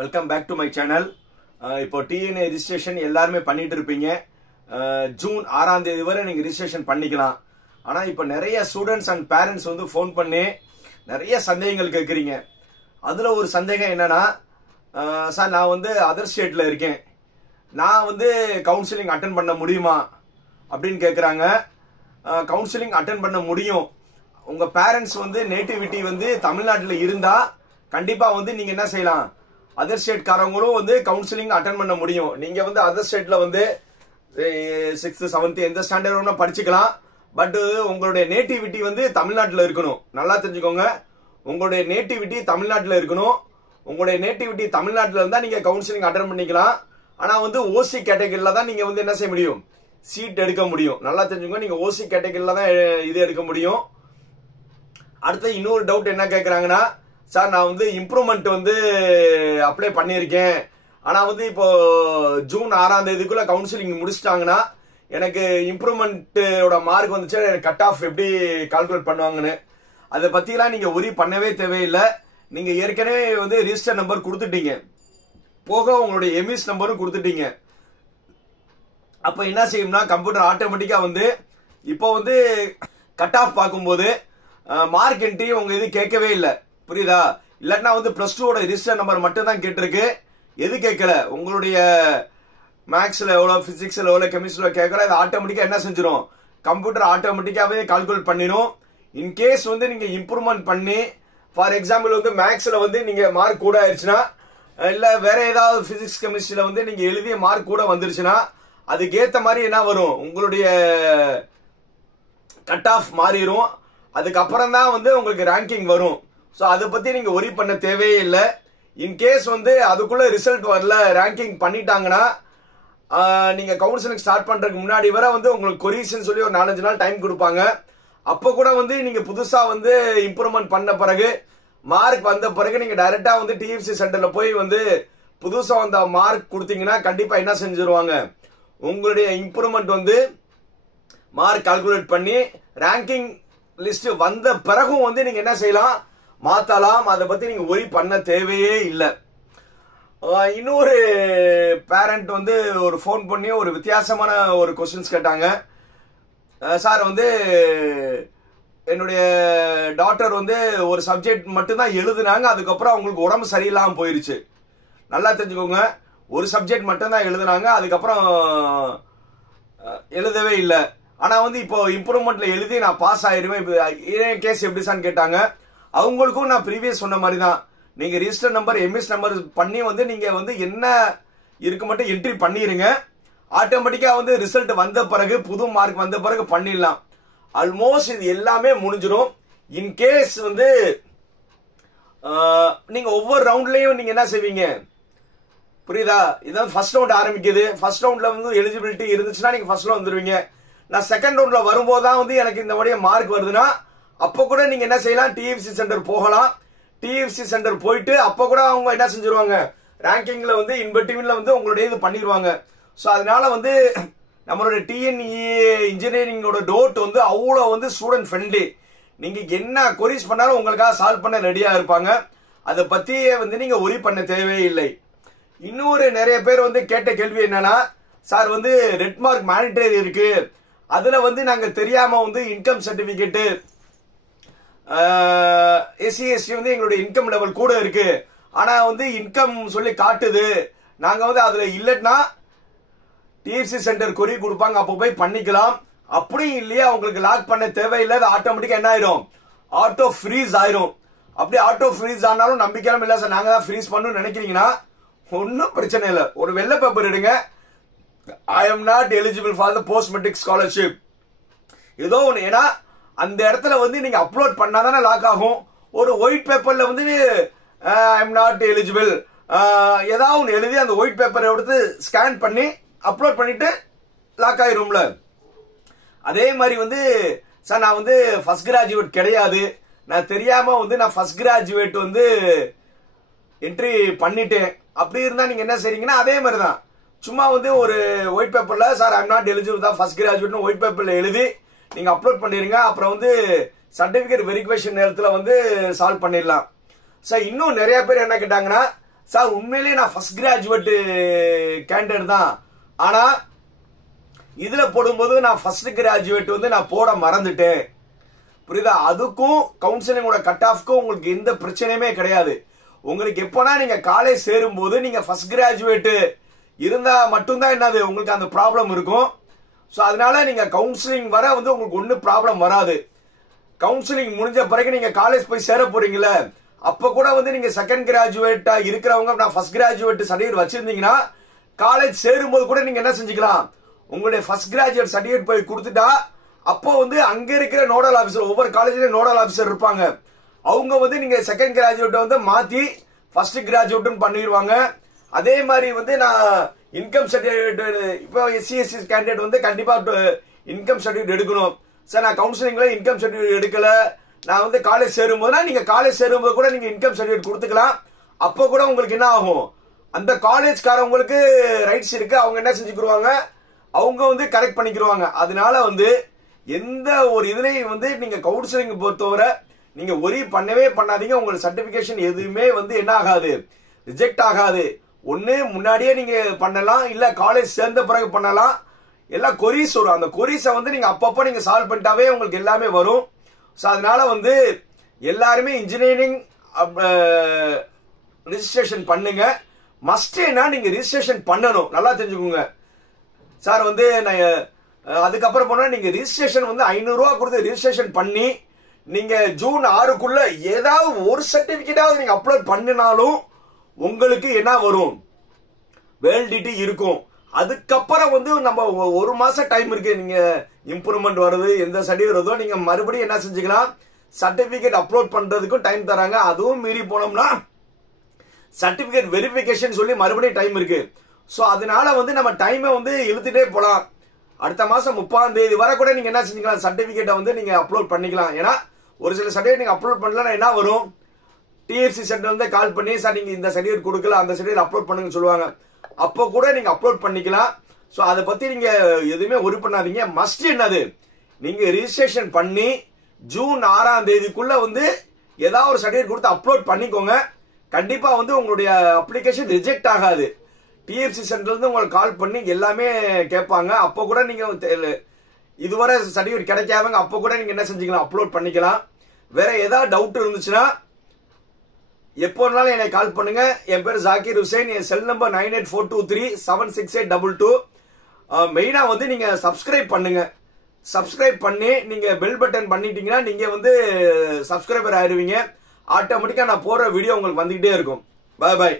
Welcome back to my channel. இப்போ TNEA registration எல்லாருமே பண்ணிட்டு இருப்பீங்க. ஜூன் 6ஆம் தேதி வரை நீங்க ரிஜிஸ்ட்ரேஷன் பண்ணிக்கலாம். ஆனா இப்போ நிறைய ஸ்டூடெண்ட்ஸ் அண்ட் பேரண்ட்ஸ் வந்து ஃபோன் பண்ணி நிறைய சந்தேகங்கள் கேட்குறீங்க. அதுல ஒரு சந்தேகம் என்னன்னா, சார் நான் வந்து அதர் ஸ்டேட்ல இருக்கேன், நான் வந்து கவுன்சிலிங் அட்டன் பண்ண முடியுமா அப்படின்னு கேட்குறாங்க. கவுன்சிலிங் அட்டன் பண்ண முடியும். உங்க பேரண்ட்ஸ் வந்து நேட்டிவிட்டி வந்து தமிழ்நாட்டில் இருந்தா கண்டிப்பா வந்து நீங்க என்ன செய்யலாம், அதர் ஸ்டேட் காரங்களும் வந்து கவுன்சிலிங் அட்டன் பண்ண முடியும். நீங்க வந்து அதர் ஸ்டேட்ல வந்து 6th 7th எந்த ஸ்டாண்டர்ட் படிச்சுக்கலாம். பட் உங்களுடைய நேட்டிவிட்டி வந்து தமிழ்நாட்டில் இருக்கணும். நல்லா தெரிஞ்சுக்கோங்க, உங்களுடைய நேட்டிவிட்டி தமிழ்நாட்டில் இருக்கணும். உங்களுடைய நேட்டிவிட்டி தமிழ்நாட்டில் இருந்தா நீங்க கவுன்சிலிங் அட்டன் பண்ணிக்கலாம். ஆனா வந்து ஓசி கேட்டகரியில தான் நீங்க வந்து என்ன செய்ய முடியும், சீட் எடுக்க முடியும். நல்லா தெரிஞ்சுக்கோங்க, நீங்க ஓசி கேட்டகரியில தான் இது எடுக்க முடியும். அடுத்து இன்னொரு டவுட் என்ன கேட்கறாங்கன்னா, சார் நான் வந்து இம்ப்ரூவ்மெண்ட் வந்து அப்ளை பண்ணியிருக்கேன், ஆனா வந்து இப்போ ஜூன் 6ஆம் தேதிக்குள்ள கவுன்சிலிங் முடிச்சிட்டாங்கன்னா எனக்கு இம்ப்ரூவ்மெண்டோட மார்க் வந்துச்சு, கட் ஆஃப் எப்படி கால்குலேட் பண்ணுவாங்கன்னு. அதை பத்திலாம் நீங்க ஒரி பண்ணவே தேவையில்லை. நீங்க ஏற்கனவே வந்து ரிஜிஸ்டர் நம்பர் கொடுத்துட்டீங்க, போக உங்களுடைய எம்இஸ் நம்பரும் கொடுத்துட்டீங்க. அப்ப என்ன செய்யும்னா கம்ப்யூட்டர் ஆட்டோமேட்டிக்கா வந்து இப்போ வந்து கட் ஆஃப் பார்க்கும்போது மார்க் என்ட்ரி உங்க இது கேட்கவே இல்லை, புரியுதா? இல்லாட்டினா வந்து +2 ரிஜிஸ்டர் நம்பர் மட்டும் தான் கேட்டிருக்கு, எது கேட்கல. உங்களுடைய மேக்ஸ்ல எவ்வளவு, பிசிக்ஸ்ல எவ்வளவு, கெமிஸ்ட்ரியில கேட்கல. இது ஆட்டோமேட்டிக்கா என்ன செஞ்சிடும், கம்ப்யூட்டர் ஆட்டோமேட்டிக்காவே கால்குலேட் பண்ணிடும். இன்கேஸ் வந்து நீங்க இம்ப்ரூவ்மெண்ட் பண்ணி, ஃபார் எக்ஸாம்பிள் வந்து மேக்ஸ்ல வந்து நீங்க மார்க் கூட ஆயிடுச்சுன்னா, இல்ல வேற ஏதாவது பிசிக்ஸ் கெமிஸ்ட்ரியில வந்து நீங்க எழுதிய மார்க் கூட வந்துருச்சுன்னா அதுக்கேத்த மாதிரி என்ன வரும், உங்களுடைய கட் ஆஃப் மாறிடும். அதுக்கப்புறம் தான் வந்து உங்களுக்கு ரேங்கிங் வரும். ஸோ அதை பத்தி நீங்க ஒரி பண்ண தேவையே இல்லை. இன்கேஸ் வந்து அதுக்குள்ள ரிசல்ட் வரல, ரேங்கிங் பண்ணிட்டாங்கன்னா நீங்க கவுன்சிலிங் ஸ்டார்ட் பண்றதுக்கு முன்னாடி வரை வந்து உங்களுக்கு கொரிஷன் சொல்லி ஒரு 4-5 நாள் டைம் கொடுப்பாங்க. அப்போ கூட வந்து நீங்க புதுசா வந்து இம்ப்ரூவ்மெண்ட் பண்ண பிறகு, மார்க் வந்த பிறகு நீங்க டைரக்டா வந்து டிஎஃப்சி சென்டர்ல போய் வந்து புதுசா வந்த மார்க் கொடுத்தீங்கன்னா கண்டிப்பா என்ன செஞ்சிருவாங்க, உங்களுடைய இம்ப்ரூவ்மெண்ட் வந்து மார்க் கால்குலேட் பண்ணி ரேங்கிங் லிஸ்ட் வந்த பிறகும் வந்து நீங்க என்ன செய்யலாம், மாத்தலாம். அதை பத்தி நீங்க ஒரி பண்ண தேவையே இல்லை. இன்னொரு பேரண்ட் வந்து ஒரு ஃபோன் பண்ணி ஒரு வித்தியாசமான ஒரு கொஸ்டின்ஸ் கேட்டாங்க. சார் வந்து என்னுடைய டாட்டர் வந்து ஒரு சப்ஜெக்ட் மட்டும்தான் எழுதுனாங்க, அதுக்கப்புறம் அவங்களுக்கு உடம்பு சரியில்லாம போயிருச்சு. நல்லா தெரிஞ்சுக்கோங்க, ஒரு சப்ஜெக்ட் மட்டும்தான் எழுதுனாங்க, அதுக்கப்புறம் எழுதவே இல்லை. ஆனா வந்து இப்போ இம்ப்ரூவ்மெண்ட்ல எழுதி நான் பாஸ் ஆயிருவேன், ஏன் கேஸ் எப்படி சார் கேட்டாங்க. அவங்களுக்கும் நான் ப்ரீவியஸ் சொன்ன மாதிரி தான், நீங்க ரிஜிஸ்டர் நம்பர் எம்எஸ் நம்பர் பண்ணி வந்து நீங்க வந்து என்ன இருக்கு மட்டும் என்ட்ரி பண்ணிருங்க. ஆட்டோமேட்டிக்கா வந்து ரிசல்ட் வந்த பிறகு, புது மார்க் வந்த பிறகு பண்ணிடலாம். ஆல்மோஸ்ட் இது எல்லாமே முடிஞ்சிடும். இன்கேஸ் வந்து நீங்க ஒவ்வொரு ரவுண்ட்லயும் நீங்க என்ன செய்வீங்க, புரியுதா? இதான் ஃபர்ஸ்ட் ரவுண்ட் ஆரம்பிக்குது. ஃபர்ஸ்ட் ரவுண்ட்ல வந்து எலிஜிபிலிட்டி இருந்துச்சுன்னா நீங்க ஃபர்ஸ்ட்ல வந்துருவீங்க. நான் செகண்ட் ரவுண்ட்ல வரும்போது தான் வந்து எனக்கு இந்த வழியா மார்க் வருதுன்னா அப்ப கூட நீங்க என்ன செய்யலாம், டிஎஃப்சி சென்டர் போகலாம். டிஎஃப்சி சென்டர் போயிட்டு அப்ப கூட அவங்க என்ன செஞ்சிருவாங்க, ரேங்கிங்ல வந்து இன்வெர்டிவ்ல வந்து உங்களுடைய இது பண்ணிடுவாங்க. ஸோ அதனால வந்து நம்மளுடைய டிஎன்இஏ இன்ஜினியரிங்கோட டோட் வந்து அவ்வளோ வந்து ஸ்டூடெண்ட் ஃப்ரெண்ட்லி. நீங்க என்ன கொரிஸ் பண்ணாலும் உங்களுக்காக சால்வ் பண்ண ரெடியா இருப்பாங்க. அதை பத்தியே வந்து நீங்க ஒரி பண்ண தேவையில்லை. இன்னொரு நிறைய பேர் வந்து கேட்ட கேள்வி என்னன்னா, சார் வந்து ரெட் மார்க் மேனிட்டரி இருக்கு, அதுல வந்து நாங்க தெரியாம வந்து இன்கம் சர்டிபிகேட் SC/ST வந்து எங்களுடைய இன்கம் லெவல் கூட இருக்கு, ஆனா வந்து இன்கம் சொல்லி காட்டுது, நாங்க வந்து அதுல இல்லன்னா டிஎஃப்சி சென்டர் கொரி கொடுப்பாங்க, அப்போ போய் பண்ணிக்கலாம். அப்படி இல்லையா உங்களுக்கு லாக் பண்ண தேவையில்லை, அது ஆட்டோமேட்டிக்கா என்ன ஆயிரும், ஆட்டோ ஃப்ரீஸ் ஆயிரும். அப்படி ஆட்டோ ஃப்ரீஸ் ஆனாலும் நம்பிக்கையான இல்ல சார் நாங்க தான் ஃப்ரீஸ் பண்ணணும்னு நினைக்கிறீங்கன்னா ஒன்னும் பிரச்சனை இல்லை. ஒரு வெள்ளை பேப்பர் எடுங்க, I am not eligible for the post metric scholarship ஏதோ ஒன்று. ஏன்னா அந்த இடத்துல வந்து நீங்க அப்லோட் பண்ணாதானே லாக் ஆகும். ஒரு ஒயிட் பேப்பர்ல வந்து I am not eligible ஏதாவது ஒன்று எழுதி அந்த ஒயிட் பேப்பரை எடுத்து ஸ்கேன் பண்ணி அப்லோட் பண்ணிட்டு லாக் ஆயிரும்ல. அதே மாதிரி வந்து சார் நான் வந்து ஃபர்ஸ்ட் கிராஜுவேட் கிடையாது, நான் தெரியாம வந்து நான் ஃபர்ஸ்ட் கிராஜுவேட் வந்து என்ட்ரி பண்ணிட்டேன், அப்படி இருந்தா நீங்க என்ன செய்றீங்கன்னா அதே மாதிரி தான், சும்மா வந்து ஒரு ஒயிட் பேப்பர்ல sir I am not eligible தான் ஃபர்ஸ்ட் கிராஜுவேட் ஒயிட் பேப்பர்ல எழுதி நீங்க அப்லோட் பண்ணிருங்க. அப்புறம் வந்து சர்டிபிகேட் வெரிஃபிகேஷன் நேரத்தில் வந்து சால்வ் பண்ணிடலாம். சார் இன்னும் நிறைய பேர் என்ன கேட்டாங்கன்னா, சார் உண்மையிலேயே நான் ஃபர்ஸ்ட் கிராஜுவேட் கேண்டிடேட் தான், ஆனா இதுல போடும்போது நான் ஃபர்ஸ்ட் கிராஜுவேட் வந்து நான் போட மறந்துட்டேன். புரியுதா? அதுக்கும் கவுன்சிலிங்கோட கட் ஆஃப்க்கும் உங்களுக்கு எந்த பிரச்சனையுமே கிடையாது. உங்களுக்கு எப்போனா நீங்க காலேஜ் சேரும் போது நீங்க ஃபர்ஸ்ட் கிராஜுவேட் இருந்தா மட்டும்தான் என்னது உங்களுக்கு அந்த ப்ராப்ளம் இருக்கும். ஸோ அதனால நீங்க கவுன்சிலிங் வர வந்து உங்களுக்கு ஒன்றும் ப்ராப்ளம் வராது. கவுன்சிலிங் முடிஞ்ச பிறகு நீங்க காலேஜ் போய் சேர போறீங்களே, அப்ப கூட வந்து நீங்க செகண்ட் கிராஜுவேட்டா இருக்கிறவங்க நான் ஃபர்ஸ்ட் கிராஜுவேட் சர்டிஃபிகேட் வச்சிருந்தீங்கன்னா காலேஜ் சேரும் போது கூட நீங்க என்ன செஞ்சுக்கலாம், உங்களுடைய ஃபர்ஸ்ட் கிராஜுவேட் சர்டிஃபிகேட் போய் கொடுத்துட்டா அப்போ வந்து அங்க இருக்கிற நோடல் ஆபீசர், ஒவ்வொரு காலேஜ்லயும் நோடல் ஆபீசர் இருப்பாங்க, அவங்க வந்து நீங்க செகண்ட் கிராஜுவேட் வந்து மாத்தி ஃபர்ஸ்ட் கிராஜுவேட் பண்ணிடுவாங்க. அதே மாதிரி வந்து நான் இன்கம் சர்டிஃபிகேட் இப்போ SC/ST கேண்டிடேட் வந்து கண்டிப்பா இன்கம் சர்டிஃபிகேட் எடுக்கணும். சார் நான் கவுன்சிலிங்ல இன்கம் சர்டிஃபிகேட் எடுக்கல, நான் வந்து காலேஜ் சேரும் போதுனா நீங்க காலேஜ் சேரும்போது கூட நீங்க இன்கம் சர்டிஃபிகேட் கொடுத்துக்கலாம். அப்போ கூட உங்களுக்கு என்ன ஆகும், அந்த காலேஜ்காரவங்களுக்கு ரைட்ஸ் இருக்கு, அவங்க என்ன செஞ்சுக்குருவாங்க, அவங்க வந்து கரெக்ட் பண்ணிக்கிருவாங்க. அதனால வந்து எந்த ஒரு இதுலையும் வந்து நீங்க கவுன்சிலிங் பொறுத்தவரை நீங்க ஒரே பண்ணவே பண்ணாதீங்க. உங்களுக்கு சர்டிபிகேஷன் எதுவுமே வந்து என்ன ஆகாது, ரிஜெக்ட் ஆகாது. ஒண்ணு முன்னாடியே நீங்க பண்ணலாம், இல்ல காலேஜ் சேர்ந்த பிறகு பண்ணலாம். எல்லாம் கொரிஸ் வரும், அந்த கொரிஸை வந்து நீங்க அப்பப்போ நீங்க சால்வ் பண்ணிட்டாவே உங்களுக்கு எல்லாமே வரும். ஸோ அதனால வந்து எல்லாருமே இன்ஜினியரிங் ரிஜிஸ்ட்ரேஷன் பண்ணுங்க. மஸ்ட் என்ன நீங்க ரிஜிஸ்ட்ரேஷன் பண்ணணும், நல்லா தெரிஞ்சுக்கோங்க. சார் வந்து நான் அதுக்கப்புறம் போனா நீங்க ரிஜிஸ்ட்ரேஷன் வந்து 500 ரூபா கொடுத்து ரிஜிஸ்ட்ரேஷன் பண்ணி நீங்க ஜூன் 6க்குள்ள ஏதாவது ஒரு சர்டிபிகேட்டாவது நீங்க அப்லோட் பண்ணினாலும் உங்களுக்கு என்ன வரும், வேலிடிட்டி இருக்கும். அதுக்கப்புறம் வந்து நம்ம ஒரு மாசம் டைம் இருக்கு, நீங்க இம்ப்ரூவ்மெண்ட் வருது எந்த சர்டிஃபிகேட் வருதோ நீங்க மறுபடியும் என்ன செஞ்சுக்கலாம், சர்டிபிகேட் அப்லோட் பண்றதுக்கும் டைம் தராங்க. அதுவும் மீறி போனோம்னா சர்டிபிகேட் வெரிஃபிகேஷன் சொல்லி மறுபடியும் டைம் இருக்கு. ஸோ அதனால வந்து நம்ம டைமை வந்து இழுத்துட்டே போலாம். அடுத்த மாசம் 30ஆம் தேதி வரை கூட நீங்க என்ன செஞ்சுக்கலாம், சர்டிபிகேட்டை வந்து நீங்க அப்லோட் பண்ணிக்கலாம். ஏன்னா ஒரு சில சர்டிஃபிகேட் நீங்க அப்லோட் பண்ணலாம், என்ன வரும், TFC சென்டர் வந்து கால் பண்ணி சார் நீங்க இந்த சர்டிஃபிகேட் கொடுக்கல, அந்த சர்டிஃபிகேட் அப்லோட் பண்ணுங்க சொல்லுவாங்க. அப்போ கூட நீங்க அப்லோட் பண்ணிக்கலாம். ஸோ அதை பத்தி நீங்க எதுவுமே ஒரி பண்ணாதீங்க. மஸ்ட் என்னது, நீங்க ரிஜிஸ்ட்ரேஷன் பண்ணி ஜூன் 6ஆம் தேதிக்குள்ள வந்து ஏதாவது ஒரு சர்டிஃபிகேட் கொடுத்து அப்லோட் பண்ணிக்கோங்க. கண்டிப்பா வந்து உங்களுடைய அப்ளிகேஷன் ரிஜெக்ட் ஆகாது. TFC சென்டர்ல இருந்து உங்களுக்கு கால் பண்ணி எல்லாமே கேட்பாங்க. அப்போ கூட நீங்க இதுவரை சர்டிஃபிகேட் கிடைக்காதவங்க அப்போ கூட நீங்க என்ன செஞ்சுக்கலாம், அப்லோட் பண்ணிக்கலாம். வேற ஏதாவது டவுட் இருந்துச்சுன்னா எப்போனாலும் என்னை கால் பண்ணுங்க. என் பேர் ஜாகிர் ஹுசைன், என் செல் நம்பர் 9842376822. மெயினா வந்து நீங்க சப்ஸ்கிரைப் பண்ணுங்க. சப்ஸ்கிரைப் பண்ணி நீங்க பெல் பட்டன் பண்ணிட்டீங்கன்னா நீங்க வந்து சப்ஸ்கிரைபர் ஆயிருவீங்க. ஆட்டோமேட்டிக்கா நான் போற வீடியோ உங்களுக்கு வந்துகிட்டே இருக்கும். பாய் பாய்.